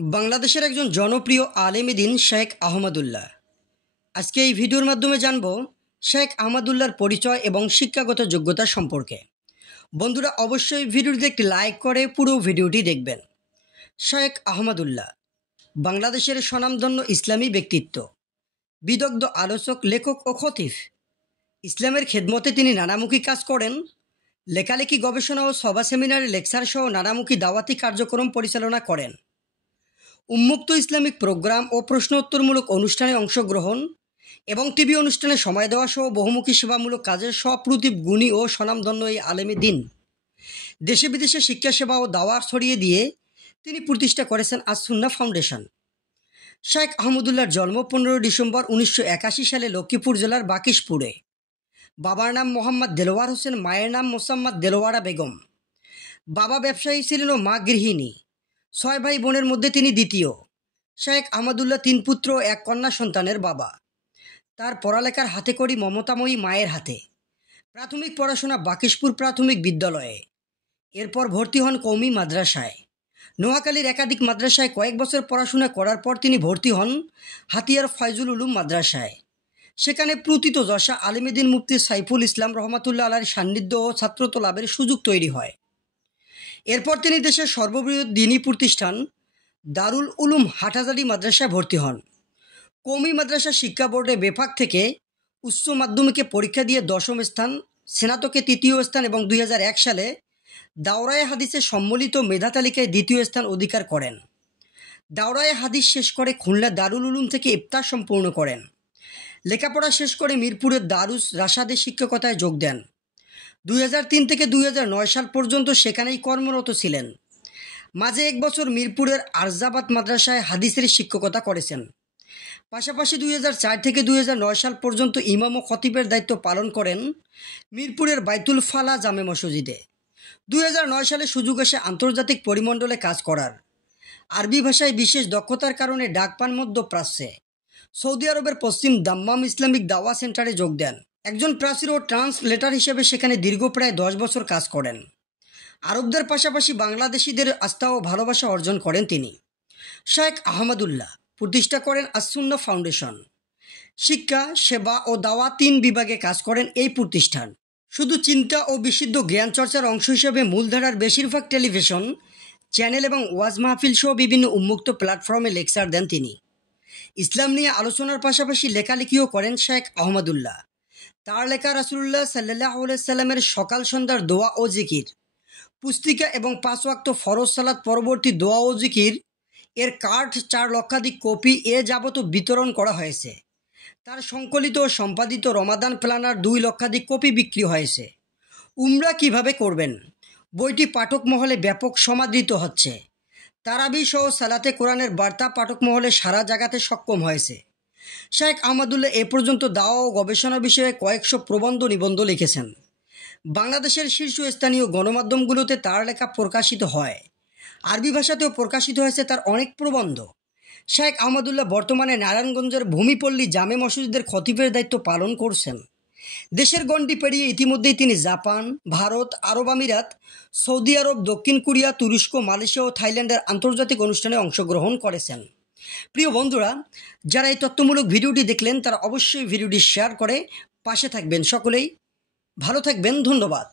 বাংলাদেশের একজন জনপ্রিয় আলেমে দিন শেখ আহমদুল্লাহ। আজকে এই ভিডিওর মাধ্যমে জানব শেখ আহমদুল্লাহর পরিচয় এবং শিক্ষাগত যোগ্যতা সম্পর্কে। বন্ধুরা, অবশ্যই ভিডিওটিতে একটি লাইক করে পুরো ভিডিওটি দেখবেন। শেখ আহমদুল্লাহ বাংলাদেশের স্বনামধন্য ইসলামী ব্যক্তিত্ব, বিদগ্ধ আলোচক, লেখক ও খতিব। ইসলামের খেদমতে তিনি নানামুখী কাজ করেন। লেখালেখি, গবেষণা ও সভা, সেমিনারে লেকচার সহ নানামুখী দাওয়াতি কার্যক্রম পরিচালনা করেন। উন্মুক্ত ইসলামিক প্রোগ্রাম ও প্রশ্নোত্তরমূলক অনুষ্ঠানে অংশগ্রহণ এবং টিভি অনুষ্ঠানে সময় দেওয়া সহ বহুমুখী সেবামূলক কাজের সপ্রতিভ গুণী ও স্বনামধন্য এই আলেমে দিন দেশে বিদেশে শিক্ষা সেবা ও দাওয়া ছড়িয়ে দিয়ে তিনি প্রতিষ্ঠা করেছেন আস-সুন্নাহ ফাউন্ডেশন। শেখ আহমদুল্লাহর জন্ম 15 ডিসেম্বর 1981 সালে লক্ষ্মীপুর জেলার বাকিশপুরে। বাবার নাম মোহাম্মদ দেলোয়ার হোসেন, মায়ের নাম মোসাম্মদ দেলোয়ারা বেগম। বাবা ব্যবসায়ী ছিলেন ও মা গৃহিণী। 6 ভাই বোনের মধ্যে তিনি দ্বিতীয়। শেখ আহমদুল্লাহ 3 পুত্র ও 1 কন্যা সন্তানের বাবা। তার পড়ালেখার হাতেখড়ি মমতাময়ী মায়ের হাতে। প্রাথমিক পড়াশোনা বাকিশপুর প্রাথমিক বিদ্যালয়ে, এরপর ভর্তি হন কওমি মাদ্রাসায়। নোয়াখালীর একাধিক মাদ্রাসায় কয়েক বছর পড়াশোনা করার পর তিনি ভর্তি হন হাতিয়ার ফয়জুল উলুম মাদ্রাসায়। সেখানে প্রথিতযশা আলেমেদিন মুফতি সাইফুল ইসলাম রহমাতুল্লাহ আলাইহির সান্নিধ্য ও ছাত্রত্ব লাভের সুযোগ তৈরি হয়। এরপর তিনি দেশের সর্ববৃহৎ দ্বীনী প্রতিষ্ঠান দারুল উলুম হাটহাজারী মাদ্রাসায় ভর্তি হন। কওমি মাদ্রাসা শিক্ষা বোর্ডে বেফাক থেকে উচ্চ মাধ্যমিকে পরীক্ষা দিয়ে 10ম স্থান, স্নাতকে 3য় স্থান এবং 2001 সালে দাওরায়ে হাদিসে সম্মিলিত মেধা তালিকায় 2য় স্থান অধিকার করেন। দাওরায়ে হাদিস শেষ করে খুলনা দারুল উলুম থেকে ইফতার সম্পূর্ণ করেন। লেখাপড়া শেষ করে মিরপুরের দারুস রাশাদে শিক্ষকতায় যোগ দেন। 2003 থেকে 2009 সাল পর্যন্ত সেখানেই কর্মরত ছিলেন। মাঝে 1 বছর মিরপুরের আরজাবাদ মাদ্রাসায় হাদিসের শিক্ষকতা করেছেন। পাশাপাশি 2004 থেকে 2009 সাল পর্যন্ত ইমাম ও খতিবের দায়িত্ব পালন করেন মিরপুরের বাইতুল ফালা জামে মসজিদে। 2009 সালে সুযোগ আসে আন্তর্জাতিক পরিমণ্ডলে কাজ করার। আরবি ভাষায় বিশেষ দক্ষতার কারণে ডাক পান মধ্যপ্রাচ্যে। সৌদি আরবের পশ্চিম দাম্মাম ইসলামিক দাওয়া সেন্টারে যোগ দেন। একজন প্রাচীর ও ট্রান্সলেটর হিসেবে সেখানে দীর্ঘ প্রায় 10 বছর কাজ করেন। আরবদের পাশাপাশি বাংলাদেশিদের আস্থা ও ভালোবাসা অর্জন করেন তিনি। শেখ আহমদুল্লাহ প্রতিষ্ঠা করেন আস-সুন্নাহ ফাউন্ডেশন। শিক্ষা, সেবা ও দাওয়া 3 বিভাগে কাজ করেন এই প্রতিষ্ঠান। শুধু চিন্তা ও বিশুদ্ধ জ্ঞান চর্চার অংশ হিসেবে মূলধারার বেশিরভাগ টেলিভিশন চ্যানেল এবং ওয়াজ মাহফিল সহ বিভিন্ন উন্মুক্ত প্ল্যাটফর্মে লেকচার দেন তিনি। ইসলাম নিয়ে আলোচনার পাশাপাশি লেখালেখিও করেন শেখ আহমদুল্লাহ। তার লেখা রাসূলুল্লাহ সাল্লাল্লাহু আলাইহি সাল্লামের সকাল সন্ধ্যার দোয়া ও জিকির পুস্তিকা এবং 5 ওয়াক্ত ফরজ সালাত পরবর্তী দোয়া ও জিকির এর কার্ড 4 লক্ষাধিক কপি যাবত বিতরণ করা হয়েছে। তার সংকলিত ও সম্পাদিত রমাদান প্ল্যানার 2 লক্ষাধিক কপি বিক্রি হয়েছে। উমরা কিভাবে করবেন বইটি পাঠক মহলে ব্যাপক সমাদৃত হচ্ছে। তারাবি সহ সালাতে কোরআনের বার্তা পাঠক মহলে সারা জাগাতে সক্ষম হয়েছে। শেখ আহমদুল্লাহ এ পর্যন্ত দাওয়া ও গবেষণা বিষয়ে কয়েকশো প্রবন্ধ নিবন্ধ লিখেছেন। বাংলাদেশের শীর্ষস্থানীয় গণমাধ্যমগুলোতে তার লেখা প্রকাশিত হয়। আরবি ভাষাতেও প্রকাশিত হয়েছে তার অনেক প্রবন্ধ। শেখ আহমদুল্লাহ বর্তমানে নারায়ণগঞ্জের ভূমিপল্লী জামে মসজিদের খতিবের দায়িত্ব পালন করছেন। দেশের গণ্ডি পেরিয়ে ইতিমধ্যেই তিনি জাপান, ভারত, আরব আমিরাত, সৌদি আরব, দক্ষিণ কোরিয়া, তুরস্ক, মালয়েশিয়া ও থাইল্যান্ডের আন্তর্জাতিক অনুষ্ঠানে অংশগ্রহণ করেছেন। প্রিয় বন্ধুরা, যারা এই তথ্যমূলক ভিডিওটি দেখলেন তারা অবশ্যই ভিডিওটি শেয়ার করে পাশে থাকবেন। সকলেই ভালো থাকবেন। ধন্যবাদ।